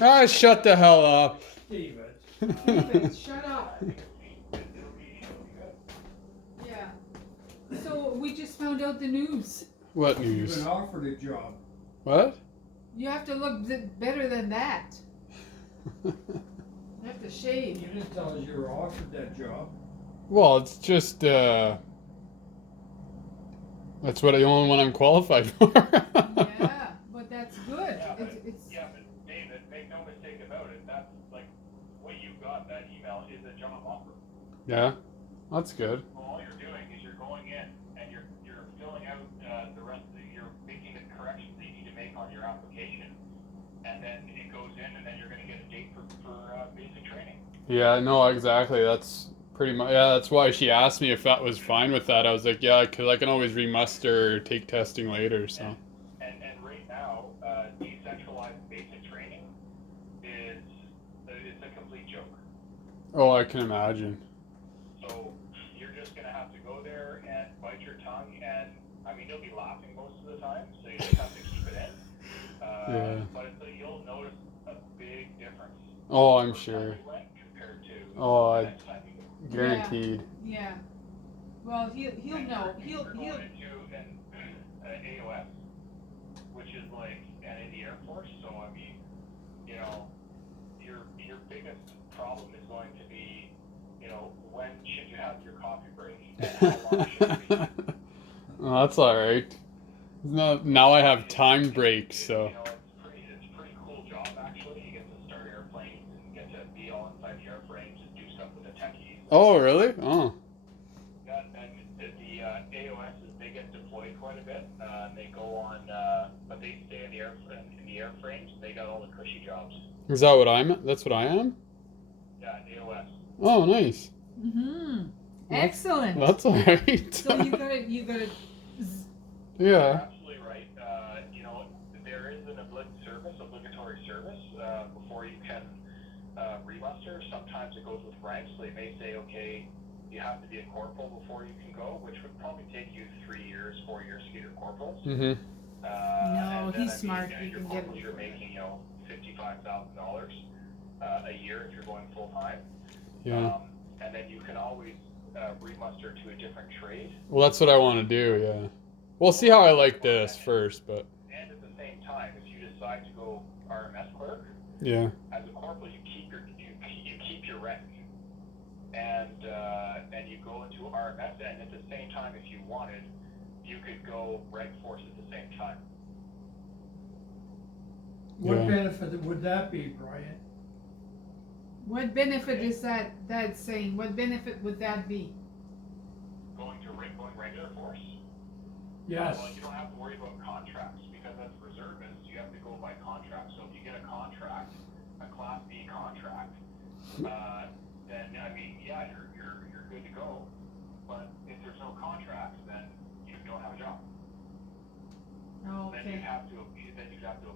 Ah, shut the hell up. David. David, shut up. Yeah. So we just found out the news. What You've news? been offered a job. What? You have to look better than that. You have to shave. You didn't tell us you were offered that job. Well, it's just, that's what the only one I'm qualified for. Yeah, but that's good. Yeah, but, It's yeah, but David, make no mistake about it. That's like what you got. That email is a job offer. Yeah, that's good. Well, all you're doing is you're going in and you're filling out the rest of you're making the corrections that you need to make on your application, and then it goes in, and then you're going to get a date for basic training. Yeah, no, exactly. That's pretty much, yeah, that's why she asked me if that was fine with that. I was like, yeah, because I can always remuster or take testing later, so. And right now, decentralized basic training is it's a complete joke. Oh, I can imagine. So you're just gonna have to go there and bite your tongue, and I mean you'll be laughing most of the time, so you just have to keep it in. Yeah. But you'll notice a big difference. Oh, I'm the first time sure. you went compared to Oh, the next time you go. guaranteed. yeah. Well, he'll know. He'll You're going into an AOS, which is like in the Air Force. So I mean, you know, your biggest problem is going to be, you know, when should you have your coffee break and how long should it be? Well, that's all right. No, now I have time breaks, so. You know, it's a pretty cool job actually. You get to start airplanes and get to be all inside the airframes and do stuff with the techies. Oh, really? Oh. Yeah, and the AOSs, they get deployed quite a bit. They go on, but they stay in the airframes. They got all the cushy jobs. Is that what I'm? That's what I am? Yeah, AOS. Oh, nice. Mm-hmm. Excellent. That's all right. So you gotta. Yeah. You're absolutely right. You know, there is an obligatory service before you can remuster. Sometimes it goes with ranks. So they may say, okay, you have to be a corporal before you can go, which would probably take you 3 years, 4 years to get your corporals. Mm-hmm. No, he's smart. You know, He your can get corporals, it. you're making, you know, $55,000 a year if you're going full time. Yeah. And then you can always remuster to a different trade. Well, that's what I want to do, yeah. We'll see how I like this first, but. And at the same time, if you decide to go RMS clerk, Yeah. as a corporal, you keep your rank, and you go into RMS, and at the same time, if you wanted, you could go reg force at the same time. What Yeah. benefit would that be, Brian? What benefit is that saying? What benefit would that be? Going regular force. Yes. Well, you don't have to worry about contracts because as reservists, you have to go by contract. So if you get a contract, a Class B contract, then I mean, yeah, you're good to go. But if there's no contracts, then you don't have a job. Oh, Then okay. you have to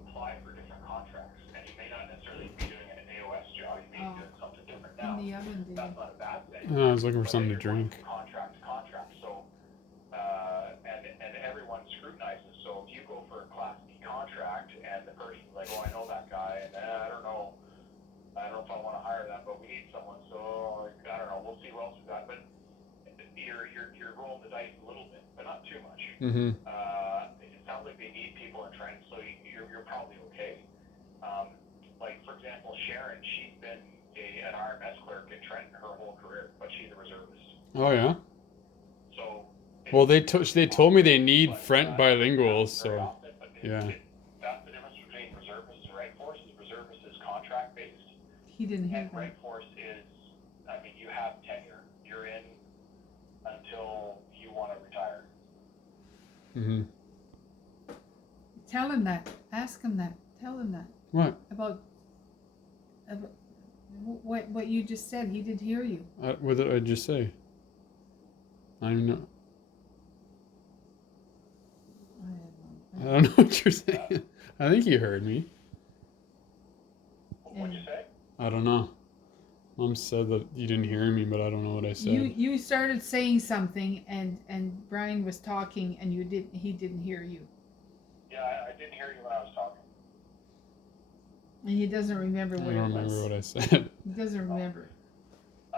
apply for different contracts, and you may not necessarily be doing an AOS job. You may be doing something different now. In the oven, dude. That's not a bad thing. I was looking for But something to then you're going drink. from contract to contract. So, and everyone scrutinizes. So if you go for a Class B contract, and the person's like, "Oh, I know that guy," and I don't know if I want to hire that, but we need someone. So I don't know. We'll see who else we got. But you're rolling the dice a little bit, but not too much. Mm-hmm. It sounds like they need people in training, so you're probably okay. Like for example, Sharon, she's been an RMS clerk in Trenton her whole career, but she's a reservist. Oh, yeah? So. Well, they told me they need French bilinguals, so. Often, Yeah. That's the difference between reservist and reg force. Reservist is contract based, He didn't hear and that. reg force is, I mean, you have tenure. You're in until you want to retire. Mm-hmm. Tell him that. Ask him that. Tell him that. What? About what you just said. He didn't hear you. What did I just say? I don't know. I don't know what you're saying. I think you heard me. What'd you say? I don't know. Mom said that you didn't hear me, but I don't know what I said. You started saying something, and Brian was talking, and he didn't hear you. Yeah, I didn't hear you when I was talking. And he doesn't remember I what don't it remember was. what I said. He doesn't remember.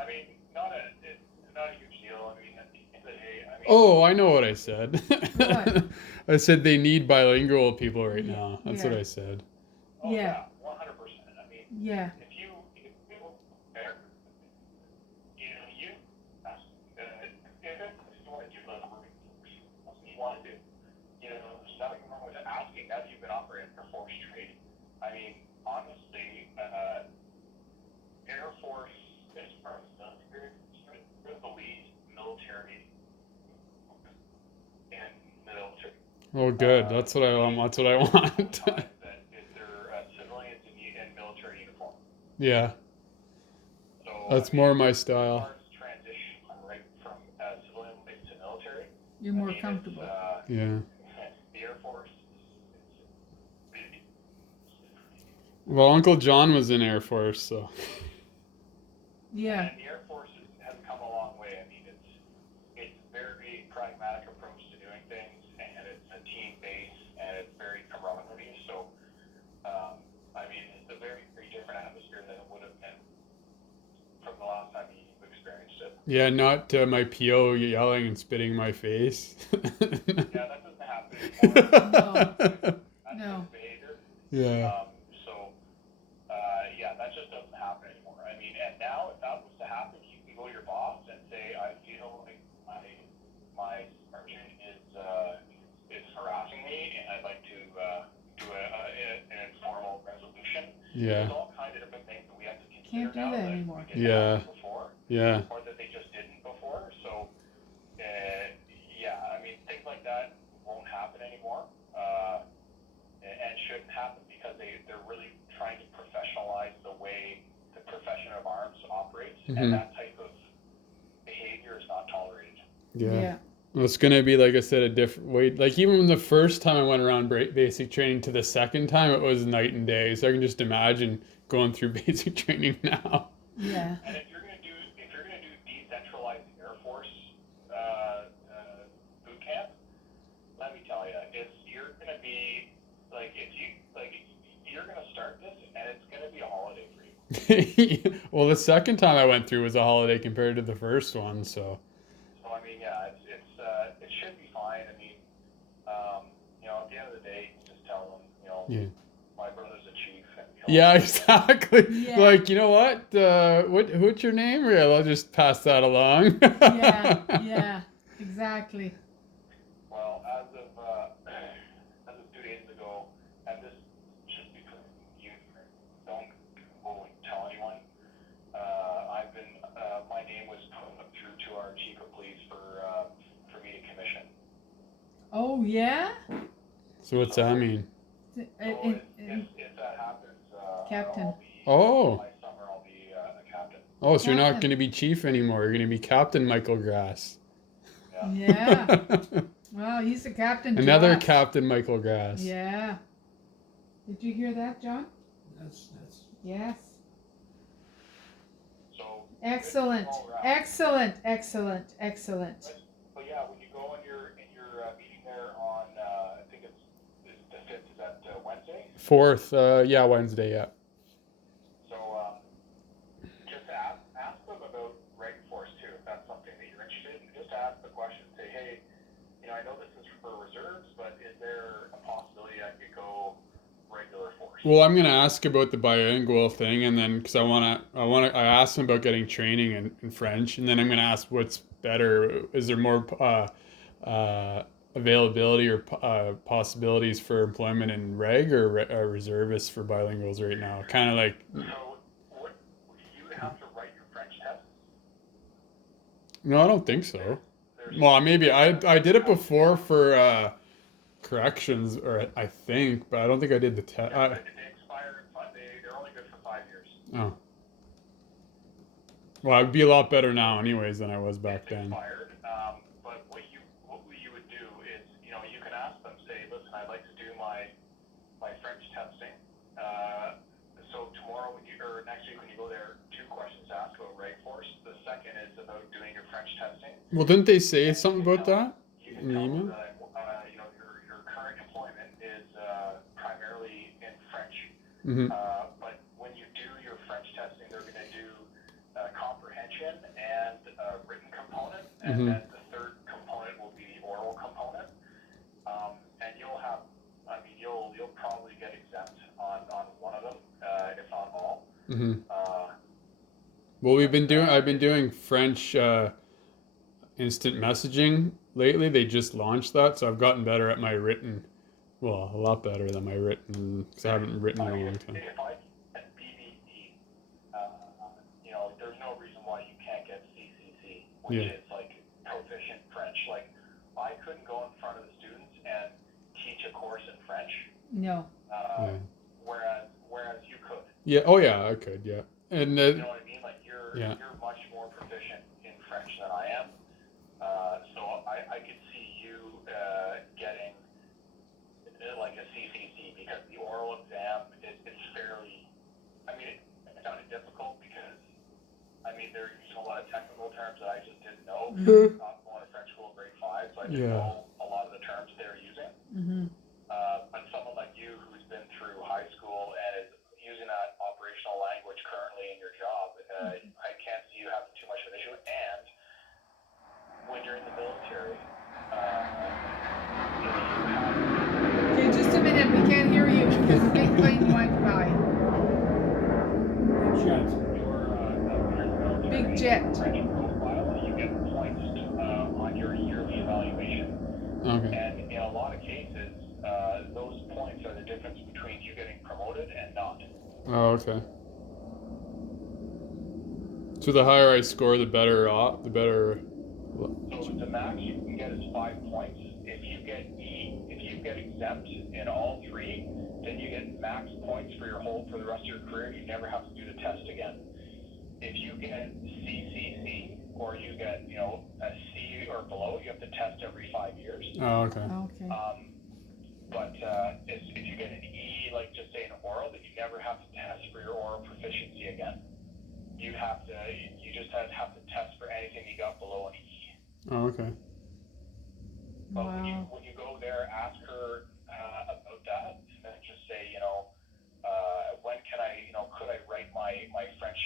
I mean, it's not a huge deal. I mean, at the end of the day, I mean. Oh, I know what I said. What? I said they need bilingual people right Yeah, now. That's yeah. what I said. Oh Yeah. yeah, 100%. I mean, Yeah. if you there, you ask, if you want to do like you want to do, there's nothing wrong with asking that you've been operating for force trade. I mean, honestly, Air Force is part of the lead military and military. Oh, good. That's what I want. That's what I want. That they're civilians in military uniform. Yeah, So that's I mean, more my as style. far as transition, right, from civilian life to military, You're I more mean, comfortable. Yeah. the Air Force. Well, Uncle John was in Air Force, so. Yeah. And the Air Force has come a long way. I mean, it's a very pragmatic approach to doing things, and it's a team base, and it's very camaraderie. So, I mean, it's a very, very different atmosphere than it would have been from the last time you've experienced it. Yeah, not my PO yelling and spitting in my face. Yeah, that doesn't happen anymore. That's No. his behavior. Yeah. So, yeah, that just doesn't happen anymore. I mean, and now if that was to happen, you can go to your boss and say, I feel like my sergeant is harassing me, and I'd like to do an informal resolution. Yeah. There's all kinds of different things that we have to consider Can't do now that that anymore. we didn't have before, Yeah. or that they just didn't before. So, yeah, I mean, things like that won't happen anymore. And shouldn't happen because they're really trying to professionalize the way the profession of arms operates, and that type of behavior is not tolerated. Yeah. Well, it's gonna be, like I said, a different way. Like even the first time I went around basic training to the second time, it was night and day. So I can just imagine going through basic training now. Yeah. And if you're gonna do decentralized Air Force boot camp, let me tell you, you're gonna be you're gonna start this, and it's gonna be a holiday for you. Well, the second time I went through was a holiday compared to the first one, so. So I mean, yeah, it should be fine. I mean, at the end of the day, you just tell them, Yeah. my brother's a chief, and Yeah, exactly. Yeah. Like, you know what? What's your name? Yeah, I'll just pass that along. Yeah. Yeah. Exactly. Well, as of 2 days ago, and this just because you don't go and tell anyone, my name was put through to our chief of police for me to commission. Oh yeah. So what's that mean? So if that happens, Captain. My summer I'll be a captain. Oh, so you're not Captain. going to be chief anymore. You're going to be Captain Michael Grass. Yeah. Well, he's the captain. to Another us. Captain Michael Grass. Yeah. Did you hear that, John? That's Yes. So Excellent. Excellent. Excellent. Excellent. But yeah, when you go in your meeting there on I think it's the 5th, is that Wednesday? 4th, yeah, Wednesday, yeah. So just ask them about Reg Force too, if that's something that you're interested in. Just ask the question, say, hey, I know this is for reserves, but is there a possibility I could go regular force? Well, I'm gonna ask about the bilingual thing, and then because I asked him about getting training in French, and then I'm gonna ask what's better. Is there more availability or possibilities for employment in reg or reservists for bilinguals right now? Kind of like. So you would have to write your French test? No, I don't think so. Well, maybe I did it before for corrections, or I think, but I don't think I did the test. They expire. They're only good for 5 years. Oh. Well, I'd be a lot better now, anyways, than I was back It's then. expired. But what you would do is, you can ask them, say, listen, I'd like to do my French testing. So tomorrow or next week when you go there, 2 questions to ask about Reg Force. The second is about doing your French testing. Well, didn't they say something about that You in can the tell email? them that your current employment is primarily in French. Mm-hmm. and Mm-hmm. then the third component will be the oral component. And you'll probably get exempt on one of them, if not all. Mm-hmm. Uh, Well, I've been doing French instant messaging lately. They just launched that, so I've gotten better at my written. Well, a lot better than my written because I haven't written in I a mean, long if, time. if I get BBD, there's no reason why you can't get CCC, which Yeah. is like proficient French. Like, I couldn't go in front of the students and teach a course in French, No. Yeah. whereas you could. Yeah. Oh, yeah. I could. Yeah. And You know what I mean? Like, you're Yeah. much more proficient in French than I am. So I could see you getting like a CCC, because the oral exam is fairly, I mean, it's kind of difficult because, I mean, they're using a lot of technical terms that I just didn't know. Mhm. Not going to French school in grade 5, so I didn't Yeah. know a lot of the terms they're using. Mm-hmm. But someone like you who's been through high school and is using that operational language currently in your job, I can't see you having too much of an issue. And when you're in the military, if you have Okay, just a minute. We can't hear you because the big plane went by. Jet. your Big jet. French profile, you get points on your yearly evaluation. Okay. And in a lot of cases, those points are the difference between you getting promoted and not. Oh, okay. So the higher I score, the better off. The better. So the max you can get is 5 points. If you get E, if you get exempt in all three, then you get max points for the rest of your career. You never have to do the test again. If you get CCC, or you get a C or below, you have to test every 5 years. Oh, okay. Okay. But if you get an E, like just say an oral, then you never have to test for your oral proficiency again. You just have to test for anything you got below an E. Oh, okay. But Wow. when you go there, ask her about that, and then just say, when can I, could I write my French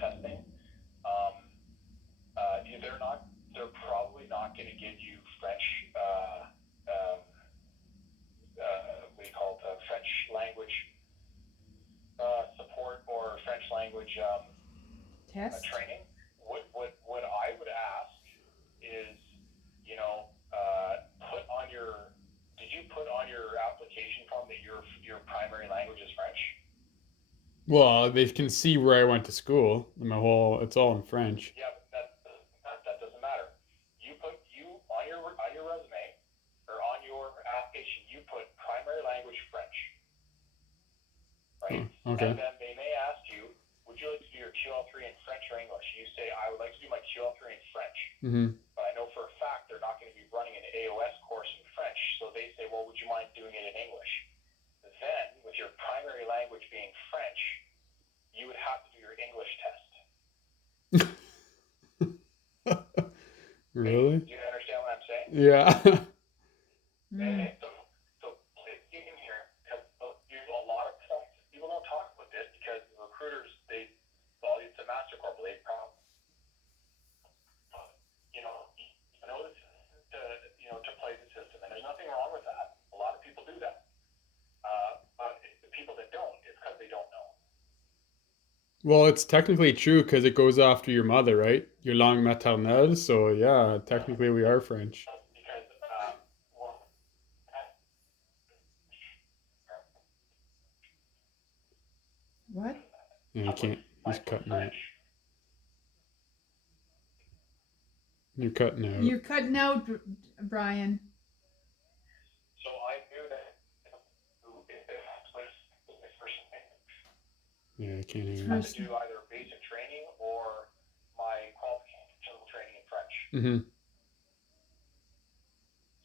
testing? They're probably not going to give you French, what do you call it, French language support, or French language Test. training. What I would ask is, did you put on your application form that your primary language is French? Well, they can see where I went to school. It's all in French. Yeah, but that doesn't matter. You on your resume, or on your application, you put primary language French, right? Oh, okay. And then they may ask you, would you like to do your QL3 in French or English? You say, I would like to do my QL3 in French. Mm-hmm. But I know for a fact they're not going to be running an AOS course in French, so they say, well, would you mind doing it in English? Then, with your primary language being French, you would have to do your English test. Really? Do you understand what I'm saying? Yeah. Mm. So please get in here, because there's a lot of points. People don't talk about this because the recruiters, it's a master corp, they probably, notice to play the system, and there's nothing wrong with that. A lot of people do that. But the people that don't, it's because they don't know. Well, it's technically true because it goes after your mother, right? Your langue maternelle. So yeah, technically we are French. Because, What? Yeah, you can't. He's cutting out. French. You're cutting out. You're cutting out, Brian. So I knew that first Yeah, I can't hear I you. had to do either basic training or my qualification training in French. Mm-hmm.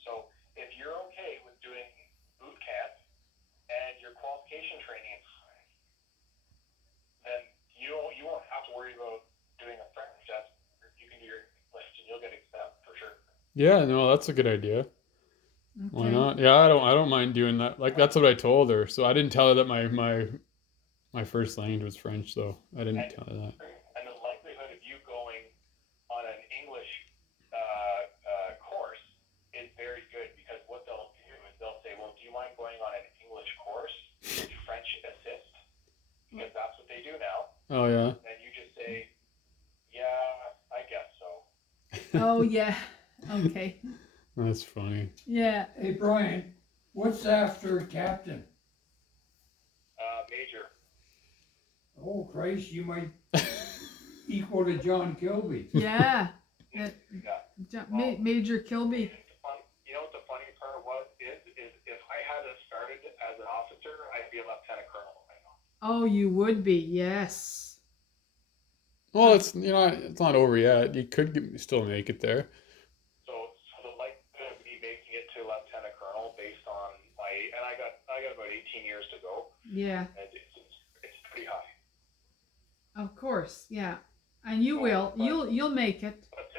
So if you're okay with doing boot camp and your qualification training in French, then you won't have to worry about doing a French test. You can do your English and you'll get accepted for sure. Yeah, no, that's a good idea. Why Okay. not? Yeah, I don't mind doing that. Like that's what I told her. So I didn't tell her that my first language was French, though. I didn't tell her that. And the likelihood of you going on an English Oh yeah. then you just say, yeah, I guess so. Oh yeah. Okay. That's funny. Yeah. Hey, Brian, what's after captain? Major. Oh, Christ, you might equal to John Kilby. Yeah. Yeah. Major Kilby. You know what the funny part is if I hadn't started as an officer, I'd be a lieutenant colonel right now. Oh, you would be. Yes. Well, it's it's not over yet. You could still make it there. So the likelihood of me making it to lieutenant colonel based on and I got about 18 years to go. Yeah. And it's pretty high. Of course. Yeah. And you will. You'll make it. But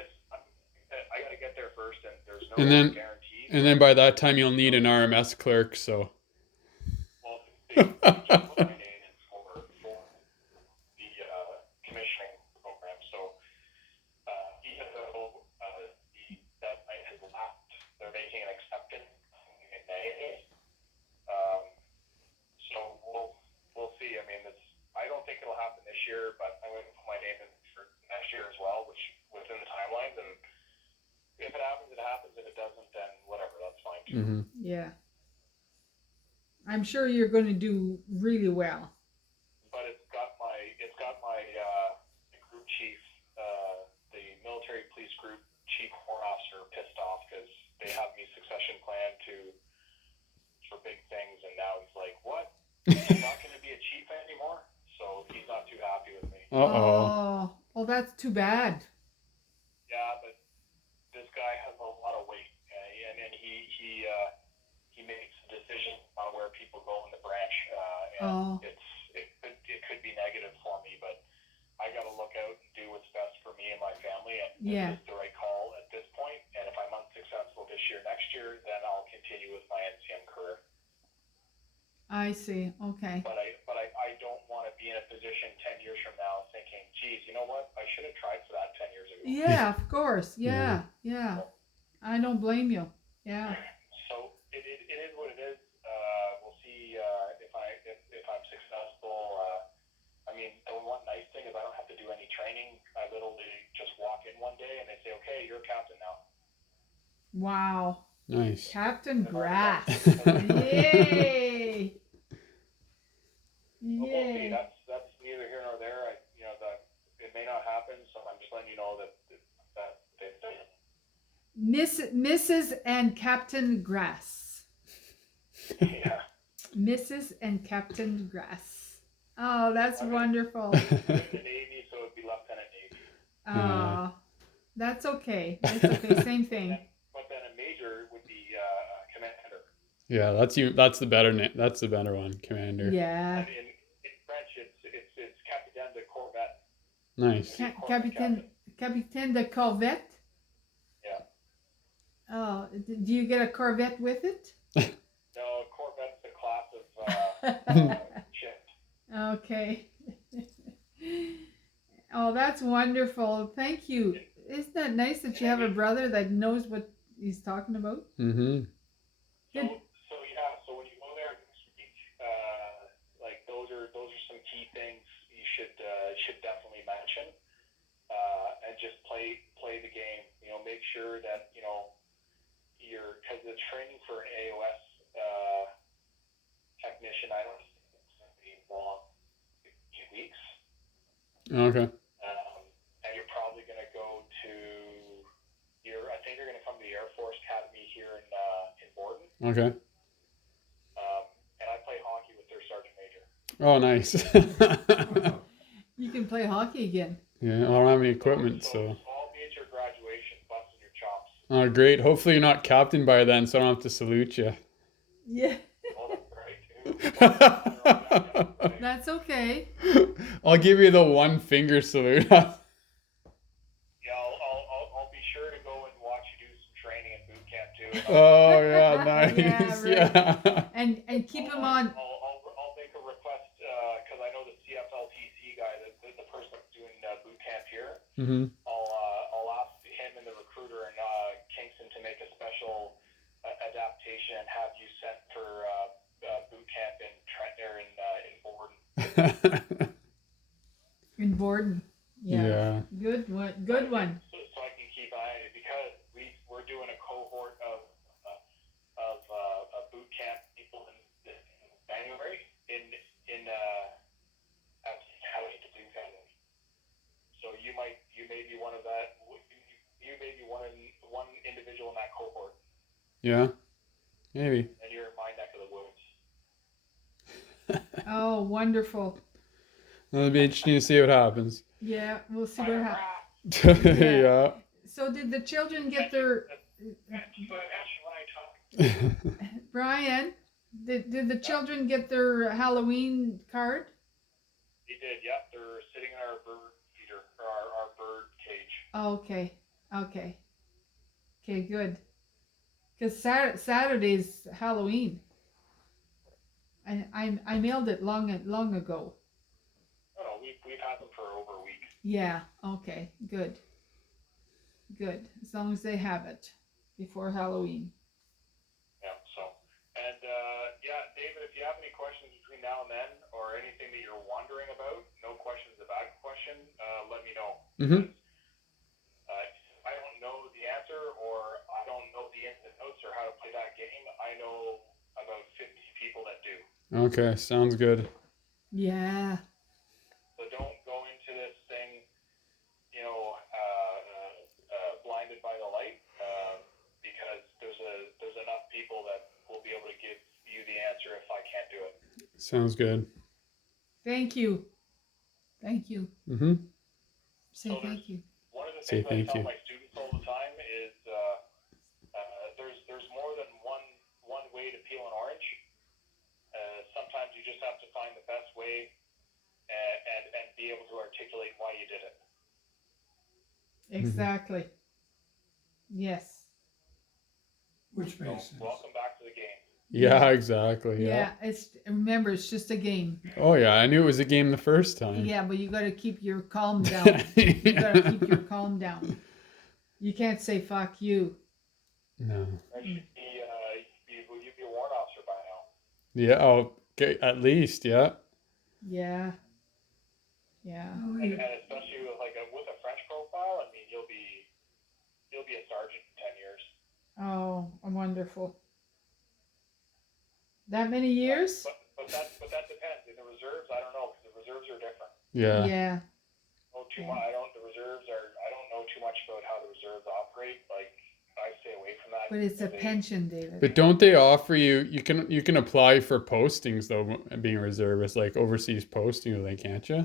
I got to get there first, and there's no And then guarantee. and then by that time you'll need an RMS clerk. So. Well, they keep putting my name in for the commissioning program. So even though that night has lapsed, they're making an acceptance in May. So we'll see. I mean, I don't think it'll happen this year, but I'm going to put my name in for next year as well, which within the timelines. And if it happens, it happens. If it doesn't, then whatever. That's fine too. Mm-hmm. Yeah. I'm sure you're going to do really well. But it's got my the group chief, the military police group chief corps officer pissed off because they have me succession plan for big things, and now he's like, what? He's not going to be a chief anymore, so he's not too happy with me. Oh, well, that's too bad. Yeah, but this guy has a lot of weight, and he makes a decision on where people go in the branch, and it could be negative for me, but I got to look out and do what's best for me and my family, and Yeah. this is the right call at this point. And if I'm unsuccessful this year, next year, then I'll continue with my NCM career. I see. Okay. But I don't want to be in a position 10 years from now thinking, geez, you know what? I should have tried for that 10 years ago. Yeah, of course. Yeah. I don't blame you. Yeah. So it is what it is. We'll see if I'm successful. I mean, the one nice thing is I don't have to do any training. I literally just walk in one day and they say, okay, you're a captain now. Wow. Nice. Captain Grass. Yay! Well, we'll see. That's neither here nor there. It may not happen, so I'm just letting you know that they've done it. Mrs. and Captain Grass. Yeah. Mrs. and Captain Grass. Oh, that's wonderful. I'm in the Navy, so it'd be Lieutenant Navy. Oh, that's okay. That's okay. Same thing. But then a major would be commander. Yeah, that's you. That's the better name. That's the better one, commander. Yeah. And in French, it's Capitaine de Corvette. Nice. Capitaine de Corvette. Yeah. Oh, do you get a Corvette with it? No, Corvette's the class of ship. Okay. Oh, that's wonderful. Thank you. Isn't that nice that you have a brother that knows what he's talking about? Mm-hmm. So when you go there next week, like those are some key things you should definitely mention, and just play the game. Make sure that because the training for an AOS technician, I don't think it's going to be long, 2 weeks. Okay. And you're probably going to go to I think you're going to come to the Air Force Academy here in Borden. Okay. And I play hockey with their sergeant major. Oh, nice. You can play hockey again. Yeah, I don't have any equipment, so. I'll be at your graduation, busting your chops. Oh, great. Hopefully you're not captain by then, so I don't have to salute you. Yeah. Oh, that's right. That's okay. I'll give you the one finger salute. Yeah, I'll be sure to go and watch you do some training in boot camp too. Oh yeah, nice. Yeah, Yeah. And keep him on. I'll make a request because I know the CFLTC guy, the person that's doing boot camp here. Mm-hmm. I'll ask him and the recruiter in Kingston to make a special adaptation and have you sent for boot camp in Trent or in Borden. Yeah, maybe. And you're in my neck of the woods. Oh, wonderful. It'll be interesting to see what happens. Yeah, we'll see what happens. Yeah. So did the children get their But actually, when I talk, Brian? Did the children get their Halloween card? they did. Yep, they're sitting in our bird feeder, or our bird cage. Oh, okay, okay, okay, good. Because Saturday's Halloween. I mailed it long ago. No, we've had them for over a week. Yeah. Okay. Good. Good. As long as they have it before Halloween. Yeah. So, and yeah, David, if you have any questions between now and then, or anything that you're wondering about, no question's a bad question. Let me know. Mhm. I don't know the answer, or I don't know the ins and outs, or how to play that game. I know about 50 people that do. Okay, sounds good. Yeah. So don't go into this thing, blinded by the light, because there's enough people that will be able to give you the answer if I can't do it. Sounds good. Thank you. Thank you. Mhm. Say So thank you. One of the Say things I thank tell you. my students all the time is there's more than one way to peel an orange. Sometimes you just have to find the best way and be able to articulate why you did it. Exactly. Yes. Which So makes sense. welcome back to the game. Yeah, exactly. Yeah. Yeah. Remember, it's just a game. Oh yeah, I knew it was a game the first time. Yeah, but you got to keep your calm down. You got to keep your calm down. You can't say fuck you. No. You'd be a warrant officer by now. Yeah. Oh, okay. At least, yeah. Yeah. Yeah. Oh, And yeah. especially with a French profile, I mean, you'll be a sergeant in 10 years. Oh, wonderful. That many years? But that depends. In the reserves, I don't know, because the reserves are different. Yeah. Yeah. I don't know too much about how the reserves operate. Like, I stay away from that. But it's a pension, David. But don't they offer you? You can apply for postings though, being a reservist, like overseas posting, they can't you? Yeah,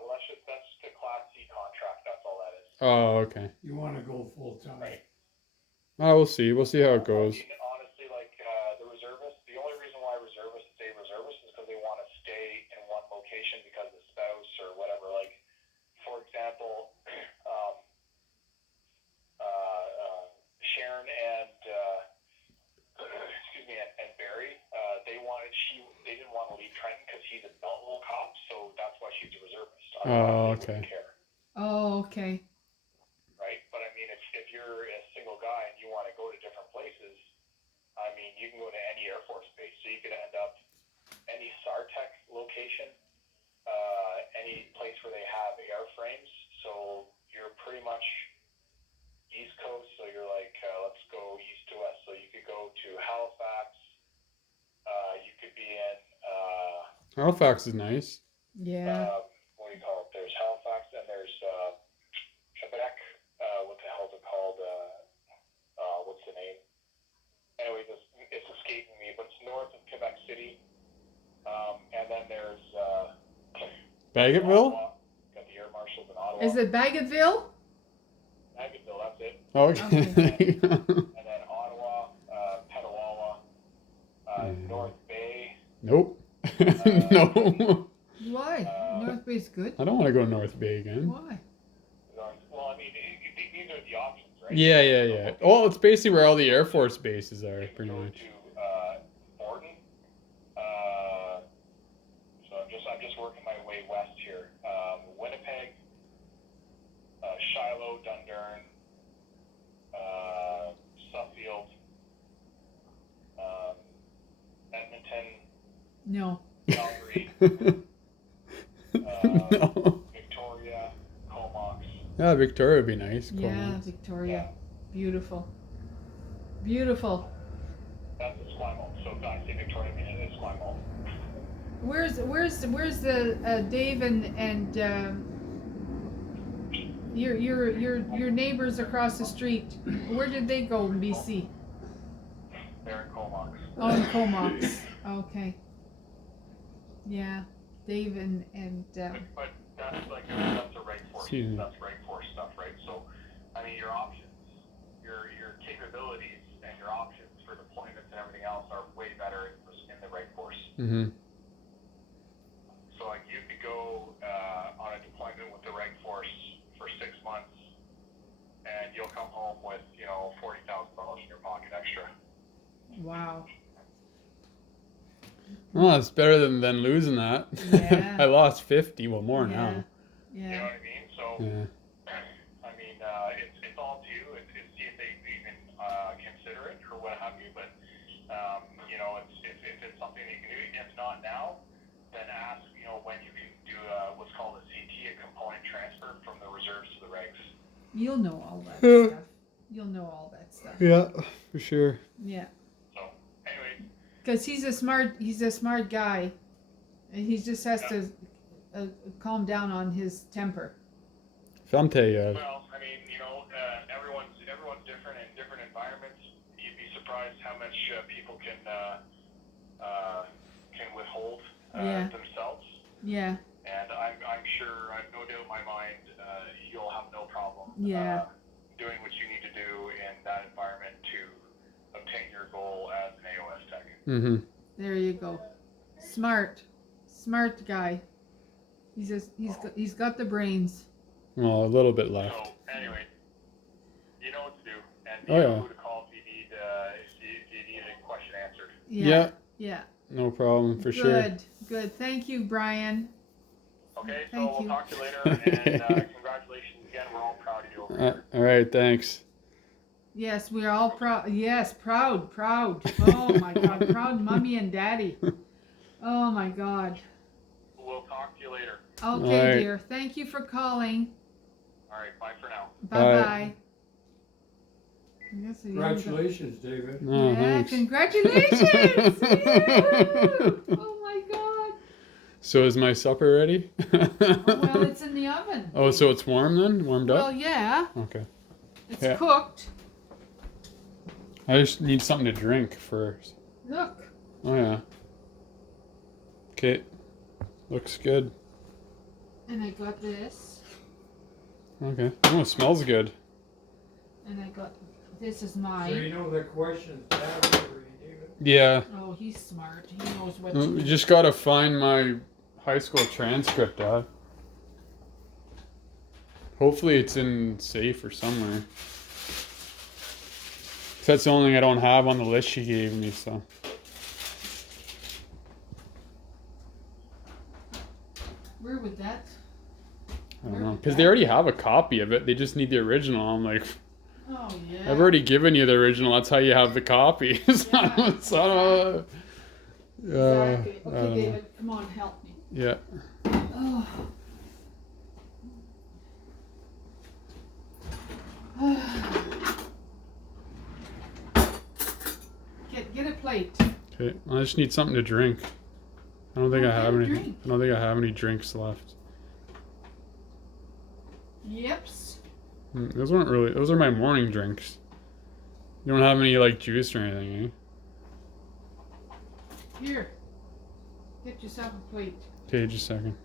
well, that's just a Class C contract. That's all that is. Oh, okay. You want to go full time. Right. Oh, we'll see. We'll see how it goes. I mean, honestly, the reservists, the only reason why reservists stay reservists is because they want to stay in one location because of spouse or whatever. Like, for example, Sharon and excuse me, and Barry, they didn't want to leave Trenton because he's a Belleville cop, so that's why she's a reservist. Oh, Otherwise, they okay. wouldn't care. Oh, okay. Right? But I mean, if you're a single guy and you want to go to different places, I mean, you can go to any Air Force base. So you could end up any SARTEC location, any place where they have airframes. So you're pretty much East Coast. So you're like, let's go east to west. So you could go to Halifax. You could be in Halifax is nice. Yeah. what do you call it? There's Halifax and there's Quebec. What the hell is it called? What's the name? Anyway, it's escaping me, but it's north of Quebec City. And then there's Bagotville? Ottawa. Got the air marshals in Ottawa. Is it Bagotville? Bagotville, that's it. Okay. And then Ottawa, Petawawa, North Bay. Nope. No. Why? North Bay's good. I don't want to go to North Bay again. Why? Well, I mean, these are the options, right? Yeah. Well, it's basically where all the Air Force bases are, pretty Go much. to Borden. So I'm just working my way west here. Winnipeg, Shiloh, Dundurn, Suffield, Edmonton, No. Calgary, No. Victoria, Comox. Yeah, Victoria would be nice. Yeah, Cool. Victoria. Beautiful. Beautiful. That's Esquimalt. So if I say Victoria, I mean it is Esquimalt. Where's the Dave and your neighbors across the street? Where did they go in BC? They're in Comox. Oh, in Comox. Okay. Yeah, Dave and But that's like that's a reg force. Excuse me. That's reg force stuff, right? So, I mean, your options, your capabilities, and your options for deployments and everything else are way better in the reg force. Mm-hmm. So, like, you could go on a deployment with the reg force for 6 months, and you'll come home with $40,000 in your pocket extra. wow. Well, it's better than losing that. Yeah. I lost 50. Well, more Yeah. now. You know Yeah. what I mean? So, Yeah. I mean, it's all to you. It's see if they even consider it or what have you. But if it's something you can do. If not now, then ask when you can do what's called a CT, a component transfer from the reserves to the regs. You'll know all that stuff. You'll know all that stuff. Yeah, for sure. Yeah. So, anyway, Because he's a smart guy, and he just has to calm down on his temper. Fante, well, I mean, everyone's different in different environments. You'd be surprised how much people can withhold Yeah. themselves. Yeah. And I'm sure, I've no doubt in my mind, you'll have no problem Yeah. doing what you need to do in that environment to obtain your goal as an AOS tech. mm-hmm. There you go. Smart guy. He's got the brains. Well, a little bit left. So, anyway, you know what to do. And Oh, you know yeah. who to call if you need a question answered. Yeah. Yeah. No problem, for sure. Good. Thank you, Brian. Okay, so Thank we'll you. talk to you later, and congratulations again. We're all proud of you over here. All right, thanks. Yes, we're all proud. Yes, proud. Oh my God, proud mommy and daddy. Oh my God. We'll talk to you later. Okay, All right. dear. Thank you for calling. All right, bye for now. Bye. Congratulations, David. Oh, Yeah, thanks. congratulations! Yay! Oh my God. So is my supper ready? Well, it's in the oven. Oh, so it's warm then? Warmed Well, up? yeah, Okay. it's Yeah. cooked. I just need something to drink first. Look. Oh, yeah. Okay. Looks good. And I got this. Okay. Oh, it smells good. And I got this is So mine. you know the questions Dad for you, David? Yeah. Oh, he's smart. He knows what We to do. just gotta find my high school transcript, Dad. Hopefully it's in safe or somewhere. 'Cause that's the only thing I don't have on the list she gave me, so. Where would that? I don't know. Because they already have a copy of it. They just need the original. I'm like, Oh yeah. I've already given you the original. That's how you have the copy. So I Yeah, don't- so I don't- Exactly. I Okay, don't know. David, come on, help me. Yeah. Oh. Get a plate. Okay. I just need something to drink. I don't think Oh, I have get a any. drink. I don't think I have any drinks left. Yeps. Those weren't really. Those are my morning drinks. You don't have any like juice or anything, eh? Here. Get yourself a plate. Okay, just a second.